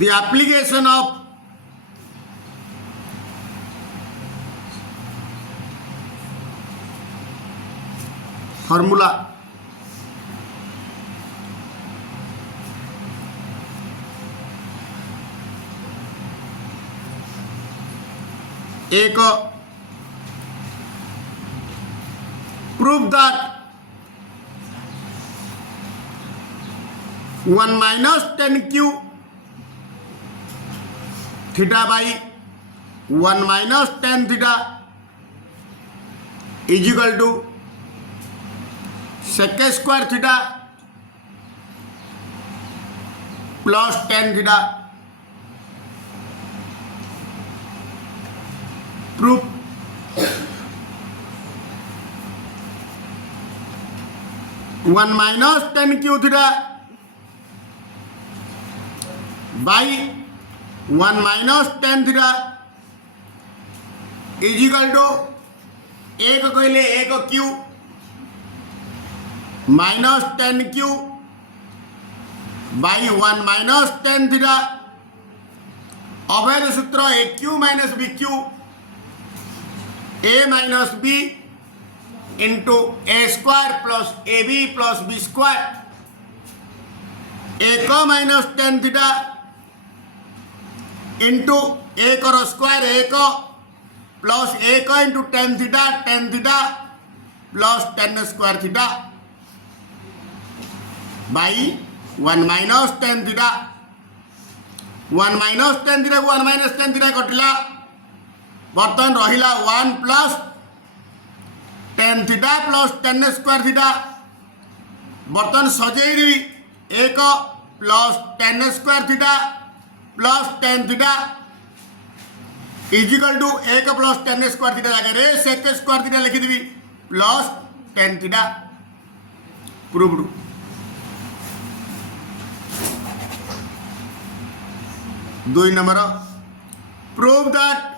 the application of formula एक prove that 1 minus 10q theta by 1 minus 10 theta is equal to sec square theta plus 10 theta. Proof. One minus 10 q theta by 1 minus 10 theta is equal to एक कहले एक Q minus 10 Q by 1 minus 10 theta अभेद सूत्र A Q minus B Q A minus B into A square plus A B plus B square एक minus 10 theta into एक और square एक plus एक into 10 theta plus 10 square theta by 1 minus 10 theta 1 minus 10 theta को 1 minus 10 theta कटिला बर्तमान रहिला 1 plus 10 theta plus 10 square theta बर्तमान सजेदेवी एक plus 10 square theta plus 10 theta equal to एक प्लस 10 स्क्वायर थीटा जगह सेक स्क्वायर थीटा लिखिदेवी प्लस 10 थीटा प्रूव्ड. दुई number prove that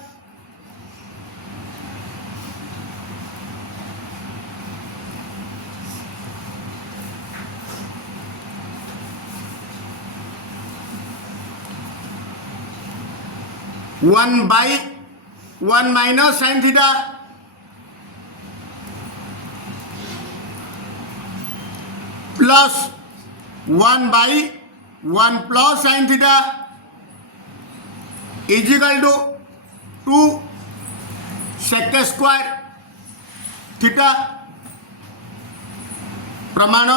one by 1 minus sine theta plus 1 by 1 plus sine theta is equal to 2 sec square theta प्रमाण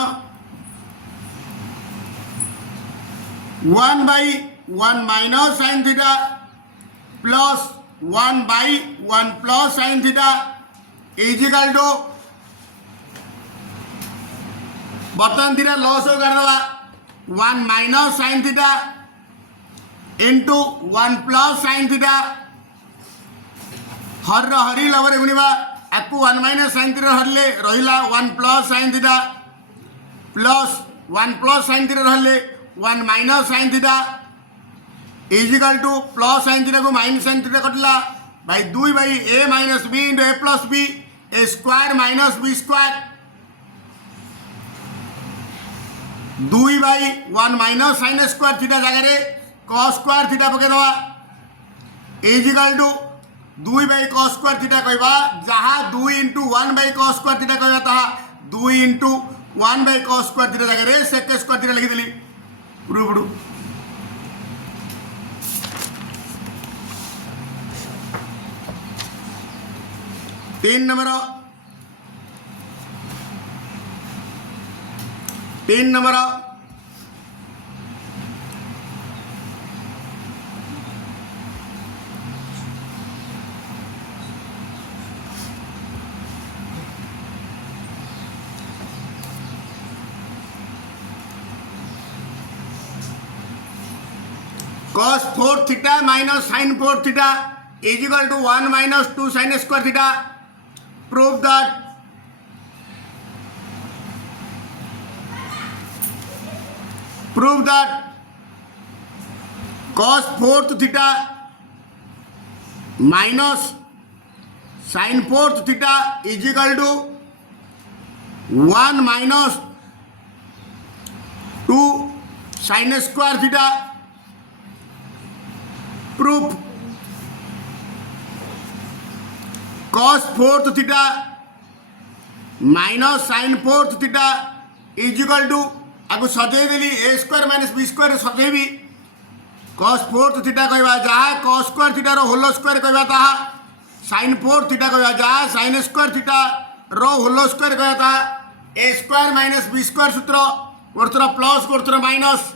1 by 1 minus sine theta plus 1 by 1 plus sine theta is equal to बर्तमान theta लॉस हो करवा 1 minus sine theta into 1 plus sine theta हर हरी लवरे गुणवा आपको 1 माइनस साइन थीटा हरले रहिला 1 plus sine theta plus 1 plus sine theta रहले 1 minus sine theta equal to plus sine theta को माइनस साइन थीटा कटला by 2 by A minus B into A plus B A square minus B square 2 by 1 minus sine square theta जगह cos square theta पकेदवा equal to 2 by cos square theta कहवा जहाँ 2 into 1 by cos square theta कहवा ताहा 2 into 1 by cos square theta जगह sec square theta लिखिदेली proved. तीन number cos 4 theta minus sin 4 theta is equal to 1 minus 2 sin square theta. Prove that cos 4 theta minus sin 4 theta is equal to 1 minus 2 sin square theta proof cos fourth theta minus sin fourth theta is equal to आगु सजै देली A square minus B square सजैबी cos fourth theta कहवा जहाँ cos square theta रो whole square कहवा ताहा sin fourth theta कहवा जहाँ sin स्क्वायर थीटा रो होल स्क्वायर कहवा ताहा A square minus B square सूत्र गोरथर प्लस गोरथर minus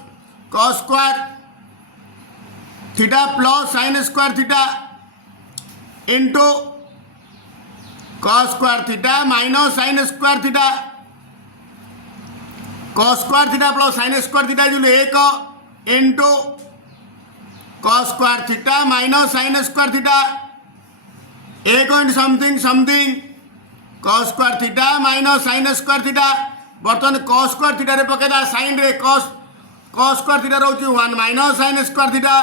cos square theta plus sin square theta into cos square theta minus sin square theta cos square theta plus sin square theta जो एक into cos square theta minus sin square theta एक into something something cos square theta minus sin square theta बर्तमान cos square theta रे पकेदा sin रे cos square theta रोची 1 minus sin square theta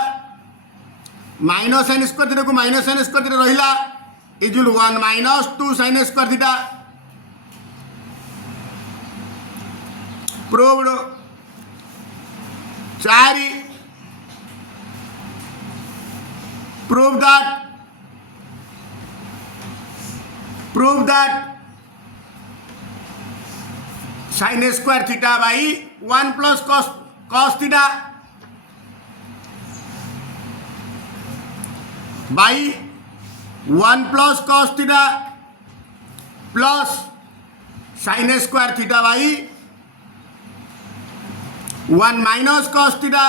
minus sin square theta को minus sin square theta रहिला equal 1 minus 2 sin square theta proved 4 prove that sin square theta by 1 plus cos theta by 1 plus cos theta plus sin square theta by 1 minus cos theta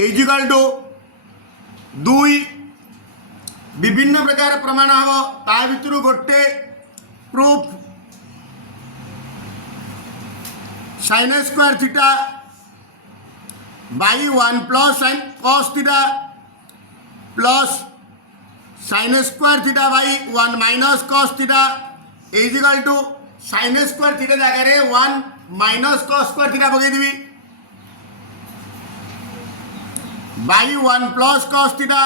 is equal to 2 विभिन्न प्रकार प्रमाण हम ता भितर गोटे proof sin square theta by 1 plus sin cos theta plus sin square theta by 1 minus cos theta is equal to sin square theta जगह 1 minus cos square theta पकईदेवी by 1 plus cos theta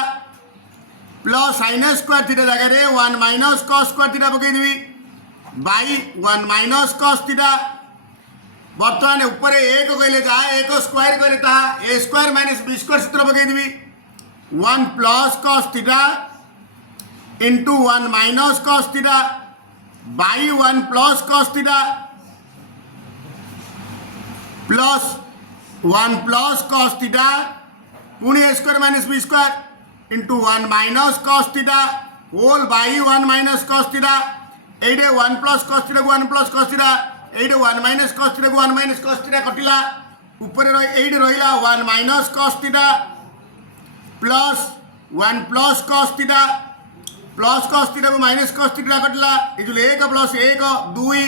plus sin square theta जगह 1 minus cos square theta पकईदेवी by 1 minus cos theta बर्तमान ऊपर एक कहले जहाँ एक स्क्वायर कहले ताहा A square minus B square सूत्र पकईदेवी 1 plus cos theta into 1 minus cos theta by 1 plus cos theta plus 1 plus cos theta पुणी A square minus B square into 1 minus cos theta whole by 1 minus cos theta Ete 1 plus cos theta को 1 plus cos theta एटे 1 minus cos theta को 1 minus cos theta कटिला ऊपर एटे रहिला 1 minus cos theta plus 1 plus cos theta plus cos theta को minus cos theta कटिला equal 1 plus 1 2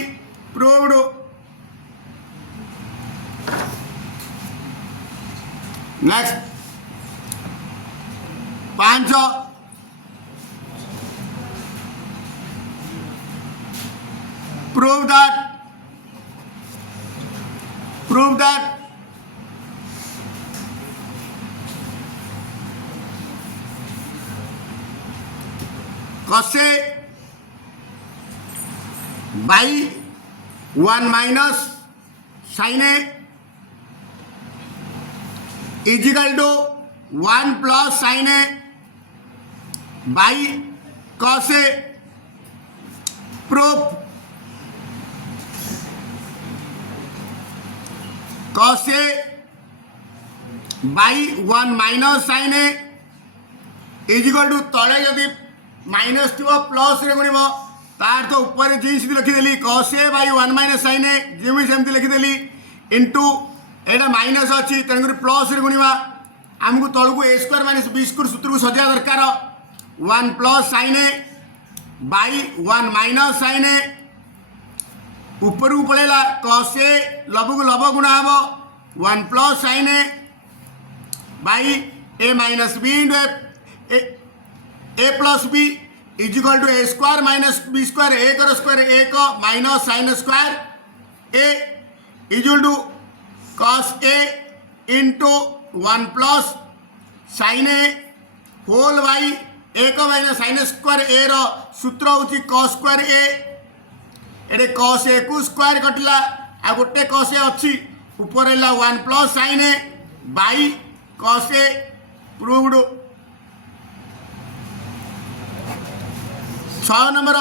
proved next 5 prove that cos A by 1 minus sin A is equal to 1 plus sin A by cos A proof cos A by 1 minus sin A is equal to तले यदि minus थी plus रे गुणिब तार तो ऊपर जी लिखिदेली cos A by 1 minus sin A जी सेमती लिखिदेली into एटा minus अच्छी तेणुक plus रे गुणिबा आमको तलू ए स्क्वायर माइनस बी स्क्वायर सूत्र को सजा दरकार 1 plus sin A by 1 minus sin A ऊपर को पड़ेगा cos A लब को लब गुणा हम 1 plus sin A by A minus B into A plus B is equal to A square minus B square एक स्क्वायर एक minus sin square A is equal to cos A into 1 plus sin A whole by एक minus sin square A रो सूत्र होची cos square A एटे cos A को square कटिला आ गोटे cos A अच्छी ऊपर है 1 plus sin A by cos A proved 6 number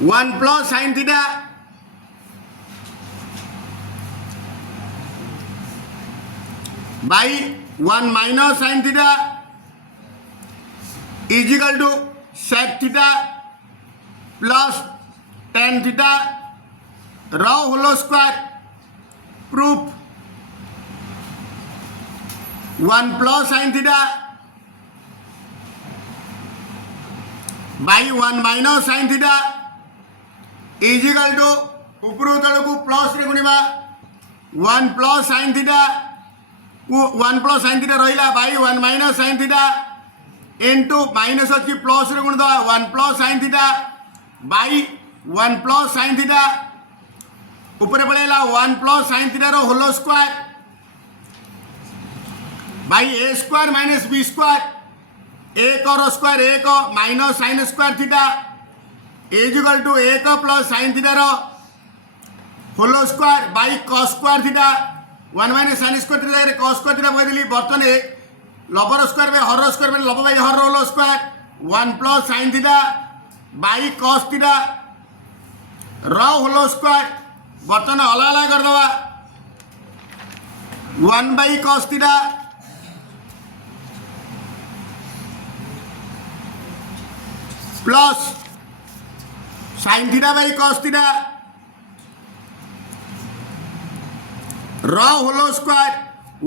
one plus sine theta by 1 minus sine theta is equal to sec theta plus tan theta र whole square proof 1 plus sine theta by 1 minus sine theta is equal to ऊपर तल को plus रे गुणिबा 1 plus sine theta को 1 plus sine theta रहिला by 1 minus sine theta into minus अच्छी plus रे गुण दवा 1 plus sine theta by 1 plus sine theta ऊपर पड़ेगा 1 प्लस साइन थीटा रो whole square by a square minus B square एक और स्क्वायर एक minus sine square theta is equal to एक प्लस साइन थीटा रो whole square by cos square theta 1 minus sine square theta जगह cos square theta बोली बर्तन लबर square में हर स्क्वायर में लब बाई हर whole square 1 plus sine theta by cos theta र होल स्क्वायर बर्तन अलग अलग कर दवा 1 by cos theta plus sine theta by cos theta र whole square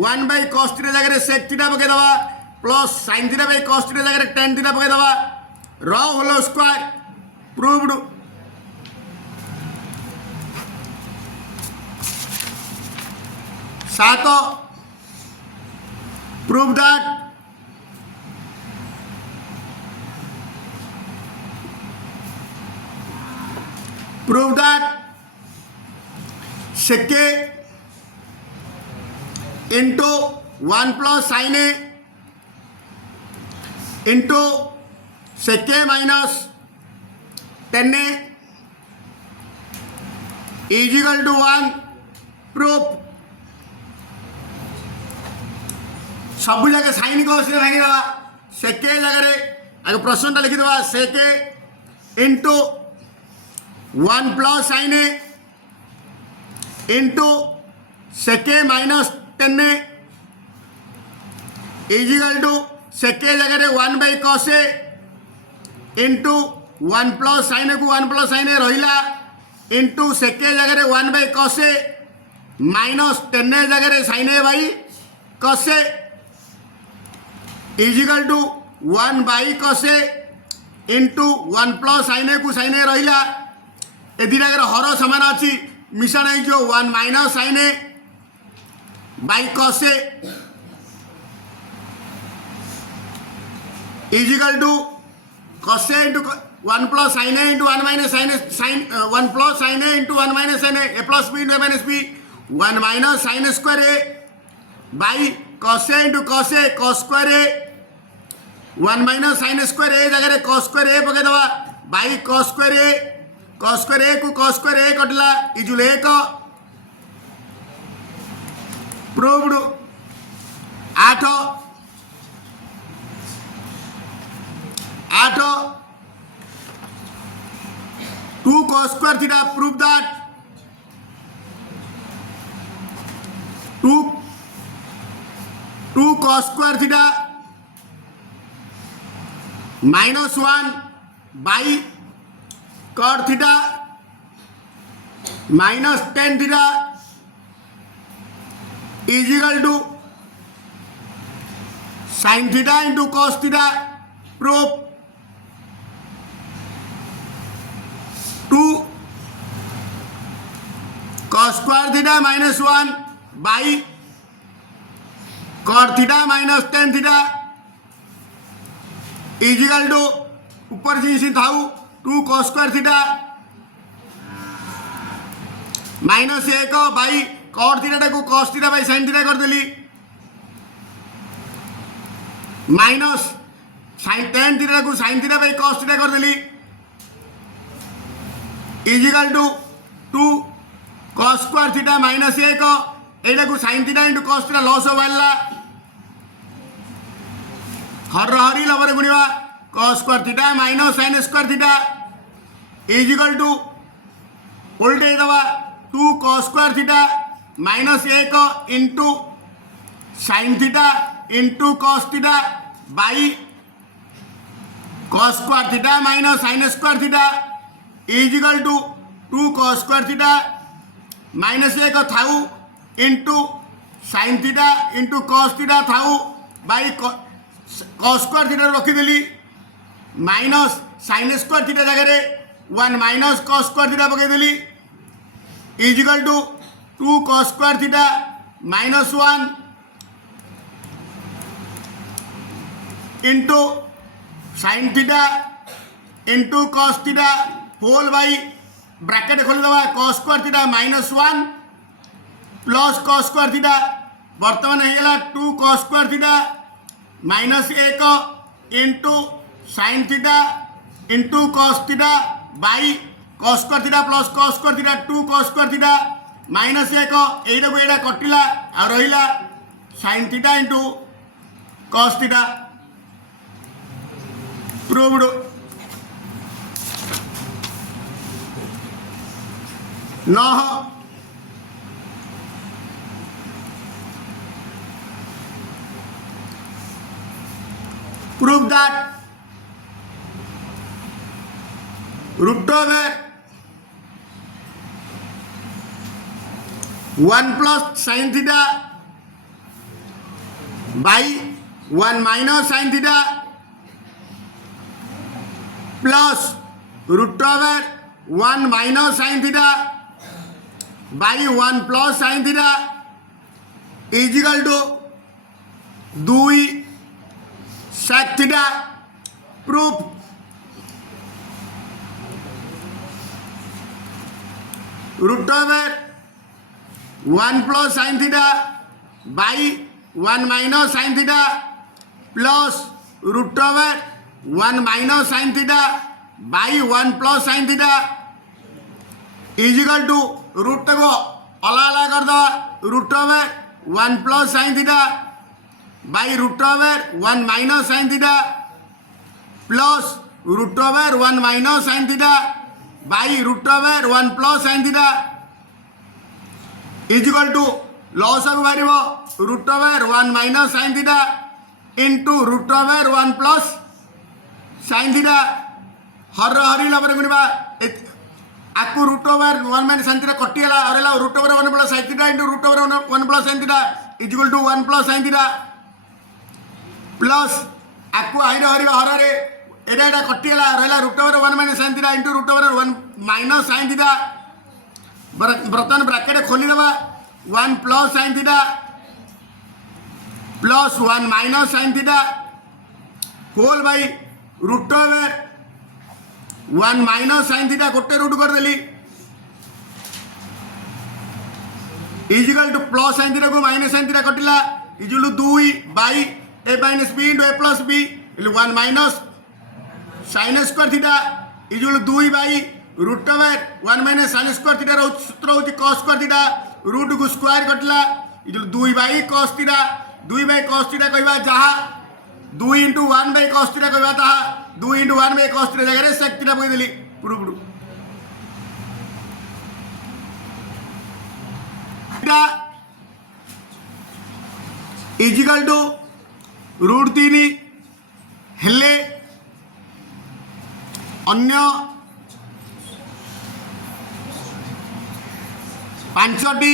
1 by cos theta जगह सेक थीटा पके दवा plus sine theta by cos theta जगह टेन थीटा पके दवा र होल स्क्वायर प्रूव्ड सात prove that sec a into 1 plus sin a into sec a minus 10a is equal to 1 proof सब जगह साइन को से भागी दवा sec a जगह आगे प्रश्न टा लिखि दवा sec a into 1 plus sin a into sec a minus 10a is equal to sec a जगह 1 by cos a into 1 plus sin a को 1 plus sin a रहिला into sec a जगह 1 by cos a minus 10a जगह sin a by cos a is equal to 1 by cos a into 1 plus sin a को sin a रहिला ए दिन हर समान अच्छी mission है जो 1 minus sine A by cos A is equal to cos A into 1 plus sine A into 1 minus sine 1 plus sine A into 1 minus sine A plus B into A minus B 1 minus sine square A by cos A into cos square A 1 minus sine square A जगह cos square ए पके दवा by cos square ए को cos square ए कटला इजुल एक proved 8 2 cos square theta prove that 2 cos square theta minus 1 by cot theta minus 10 theta is equal to sin theta into cos theta. Proof 2 cos square theta minus 1 by cot theta minus 10 theta is equal to ऊपर से इसी था 2 cos square theta minus 1 by cot theta को cos theta by sin theta कर देली minus sine tan theta को sine theta by cos theta करदेली equal to 2 cos square theta minus 1 एटा को sine theta into cos theta लॉस हो बाहरला हर हरी लबर गुणिबा cos square theta minus sine square theta equal to उल्टे दबा 2 cos square theta minus 1 into sine theta into cos theta by cos square theta minus sine square theta equal to 2 cos square theta minus 1 थाऊ into sine theta into cos theta थाऊ by cos square theta रखीदेली minus sine square theta जगह 1 minus cos square theta पकईदेली equal to 2 cos square theta minus 1 into sine theta into cos theta whole by bracket खोल दबा cos square theta minus 1 plus cos square theta बर्तमान होगा 2 cos square theta minus 1 into sine theta into cos theta by cos square theta plus cos square theta 2 cos square theta minus 1 एटा को एटा कटिला आ रहिला sign theta into cos theta proved 9 prove that root over 1 plus sin theta by 1 minus sin theta plus root over 1 minus sin theta by 1 plus sin theta is equal to 2 sec theta proof root over 1 plus sin theta by 1 minus sin theta plus root over 1 minus sin theta by 1 plus sin theta is equal to root को अला अला कर दो root over 1 plus sine theta by root over 1 minus sine theta plus root over 1 minus sine theta by root over 1 plus sine theta is equal to लॉस को बाहर root over 1 minus sine theta into root over 1 plus sine theta हर हरी लबर गुणिबा आपको root over 1 minus sine theta कटिगला और root over 1 plus sine theta into root over 1 plus sine theta is equal to 1 plus sine theta plus आपको आइर हरि हर रे एटा एटा कटिगला और root over 1 minus sine theta into root over 1 minus sine theta बर्तमान ब्रैकेट खोली दबा 1 plus sine theta plus 1 minus sine theta whole by root over 1 minus sine theta गोटे रूट कर देली equal to plus sine theta को minus sine theta कटिला equal to 2 by A minus B into A plus B 1 minus sine square theta equal to 2 by root over 1 minus sine square theta रो सूत्र होची cos square theta root को square कटिला equal 2 by cos theta 2 by cos theta कहबा जहा 2 into 1 by cos theta कहबा ताहा 2 into 1 by cos theta जगह sec थीटा पकई देली पुरु थीटा इजिकल टू रूट 3 हेले अन्य 5टी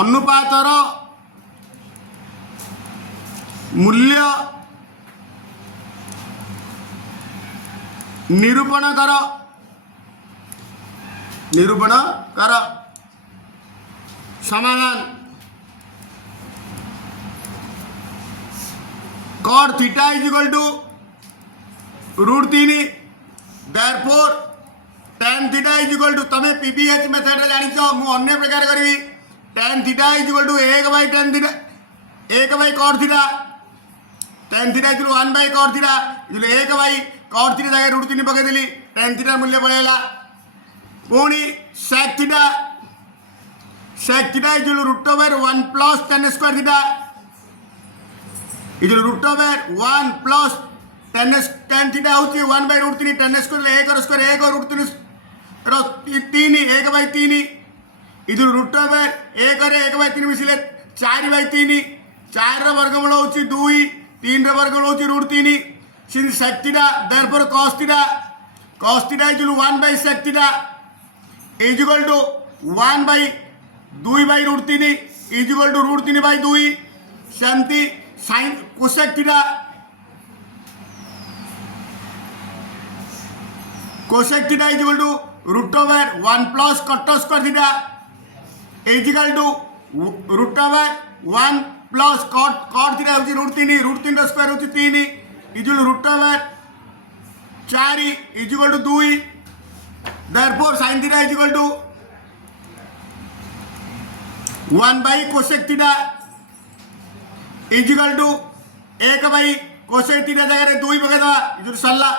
अनुपातर मूल्य निरूपण कर समाधान cot theta is equal to root 3 therefore tan theta is equal to तमे पीबीएच मेथड रे जानि छ मु अन्य प्रकार करबी tan theta equal to 1 by tan theta 1 by cot theta tan theta equal 1 by cot theta equal 1 by cot theta जगह root 3 पकईदेली tan थीटा मूल्य पड़ेगा पुणी sec theta equal root over 1 plus tan square theta equal root over 1 plus tan theta होची 1 by root 3 tan square 1 square 1 root 3 3 1 by 3 इधर root over 1 by 3 मिसिले 4 by 3 4 वर्गमूल होची 2 3 वर्गमूल होची root 3 since sec theta therefore cos theta equal 1 by sec theta is equal to 1 by 2 by root 3 is equal to root 3 by 2 सेमती sin cosec theta cosec theta is equal to root over 1 plus cot square theta is equal to root over 1 plus cot theta होची root 3 रो square होची 3 is equal root over 4 is equal to 2 therefore sin theta is equal to 1 by cosec theta is equal to 1 by cosec theta जगह 2 पकड़ा इधर सल्ला